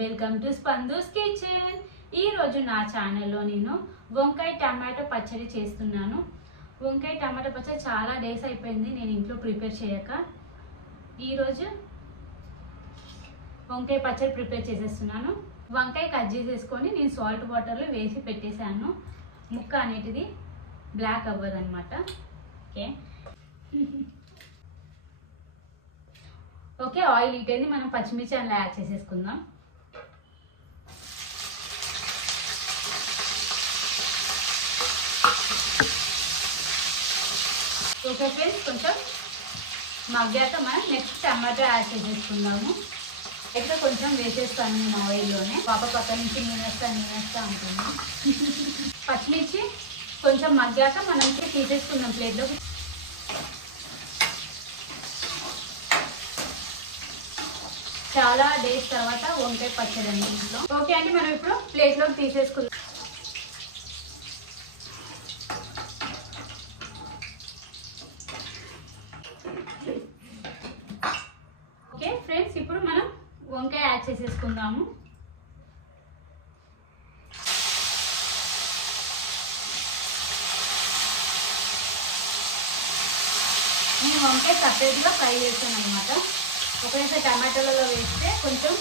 Welcome to స్పందూస్ kitchen. ఈరోజు నా ఛానల్లో నేను వంకాయ టమాటో పచ్చడి చేస్తున్నాను. వంకాయ టమాటో పచ్చడి చాలా డేస్ అయిపోయింది నేను ఇంట్లో ప్రిపేర్ చేయక. ఈరోజు వంకాయ పచ్చడి ప్రిపేర్ చేసేస్తున్నాను. వంకాయ కట్ చేసేసుకొని నేను సాల్ట్ వాటర్లో వేసి పెట్టేశాను. ముక్క అనేటిది బ్లాక్ అవ్వదు అనమాట. ఓకే, ఆయిల్ హీట్ అయింది. మనం పచ్చిమిర్చి అందులో యాడ్ చేసేసుకుందాం. ఓకే ఫ్రెండ్స్, కొంచెం మగ్గాక మనం నెక్స్ట్ టమాటో యాడ్ చేసేసుకుందాము. అయితే కొంచెం వేసేస్తాను నేను ఆయిల్లోనే. పాప పక్క నుంచి నేనేస్తా ఉంటుంది. పచ్చిమిర్చి కొంచెం మగ్గాక మనం తీసేసుకుందాం ప్లేట్లో. చాలా డేస్ తర్వాత వంకాయ పచ్చడి అండి ఇంట్లో. ఓకే అండి, మనం ఇప్పుడు ప్లేట్లోకి తీసేసుకుందాం. ఓకే ఫ్రెండ్స్, ఇప్పుడు మనం వంకాయ యాడ్ చేసేసుకుందాము. నేను వంకాయ సపరేట్గా ఫ్రై చేస్తాను అనమాట. ఒకవేళ టమాటోలలో వేస్తే కొంచెం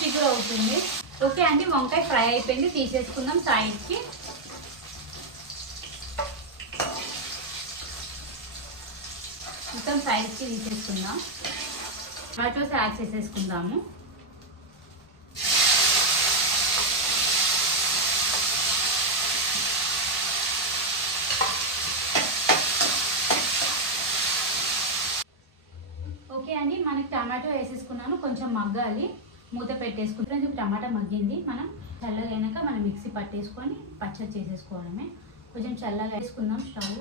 చిగురు అవుతుంది. ఓకే అండి, వంకాయ ఫ్రై అయిపోయింది. తీసేసుకుందాం సైడ్కి. మొత్తం సైడ్కి తీసేసుకుందాం. టమాటోస్ యాడ్ చేసేసుకుందాము. ఓకే అండి, మనకి టమాటో వేసేసుకున్నాను. కొంచెం మగ్గాలి, మూత పెట్టేసుకుంటాం. ఇప్పుడు టమాటా మగ్గింది. మనం చల్లగా అయినాక మనం మిక్సీ పట్టేసుకొని పచ్చడి చేసేసుకోవడమే. కొంచెం చల్లగా వేసుకుందాం స్టవ్.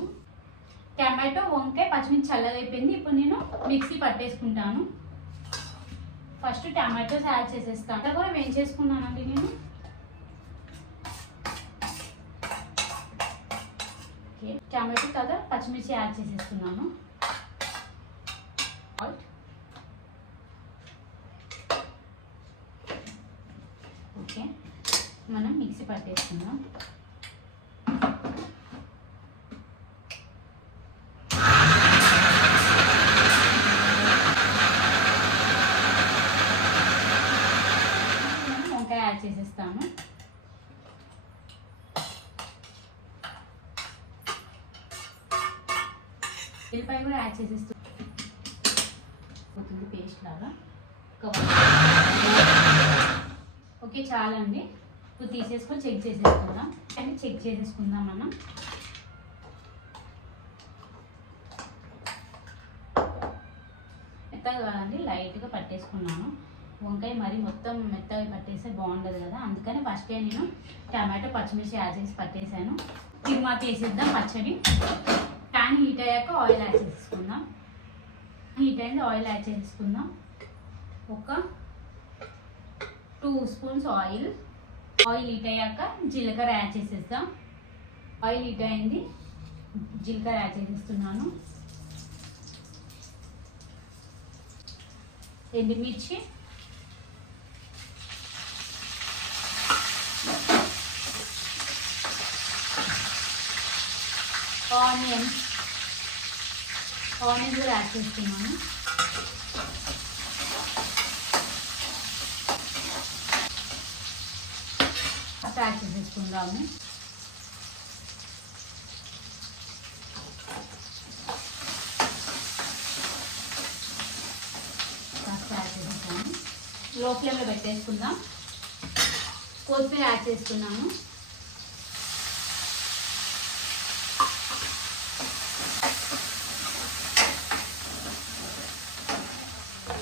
టమాటో, వంకాయ, పచ్చిమిర్చి చల్లగా అయిపోయింది. ఇప్పుడు నేను మిక్సీ పట్టేసుకుంటాను. ఫస్ట్ టమాటోస్ యాడ్ చేసేస్తాను. అట్లా కూడా వేయించేసుకున్నానండి నేను. ఓకే, టమాటో కదా పచ్చిమిర్చి యాడ్ చేసేసుకున్నాను. ఓకే, మనం మిక్సీ పట్టేసుకుందాం. వంకాయ యాడ్ చేసేస్తాము. ఎల్లిపాయ కూడా యాడ్ చేసేస్తాం. పేస్ట్ లాగా. ఓకే, చాలా అండి. ఇప్పుడు తీసేసుకొని చెక్ చేసేసుకుందాం. కానీ చెక్ చేసేసుకుందాం మనం. మెత్తగా కాదండి, లైట్గా పట్టేసుకున్నాను. వంకాయ మరి మొత్తం మెత్తగా పట్టేస్తే బాగుండదు కదా, అందుకని ఫస్టే నేను టమాటో, పచ్చిమిర్చి యాడ్ చేసి పట్టేశాను. తిరువాత వేసేద్దాం పచ్చడి. ప్యాన్ హీట్ అయ్యాక ఆయిల్ యాడ్ చేసుకుందాం. హీట్ అయింది, ఆయిల్ యాడ్ చేసుకుందాం. ఒక 2 స్పూన్స్ ఆయిల్ హీట్ అయ్యాక జీలకర్ర యాడ్ చేసేద్దాం. ఆయిల్ హీట్ అయింది, జీలకర్ర యాడ్ చేసేస్తున్నాను. ఎండుమిర్చి, ఆనియన్స్ కూడా యాడ్ చేస్తున్నాను. యాడ్ చేసేసుకుందాము. యాడ్ చేసేసాను. లో ఫ్లేమ్లో పెట్టేసుకుందాం. కొత్తిమీర యాడ్ చేసుకున్నాను.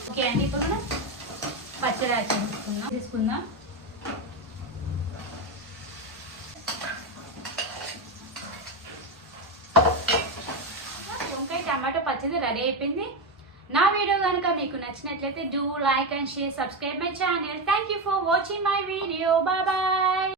ఓకే అండి, ఇప్పుడు మనం పచ్చడి యాడ్ చేసుకుందాం. వంకాయ టమాటో పచ్చడి రెడీ అయిపోయింది. నా వీడియో కనుక మీకు నచ్చినట్లయితే do like and share, subscribe my channel. Thank you for watching my video. Bye bye.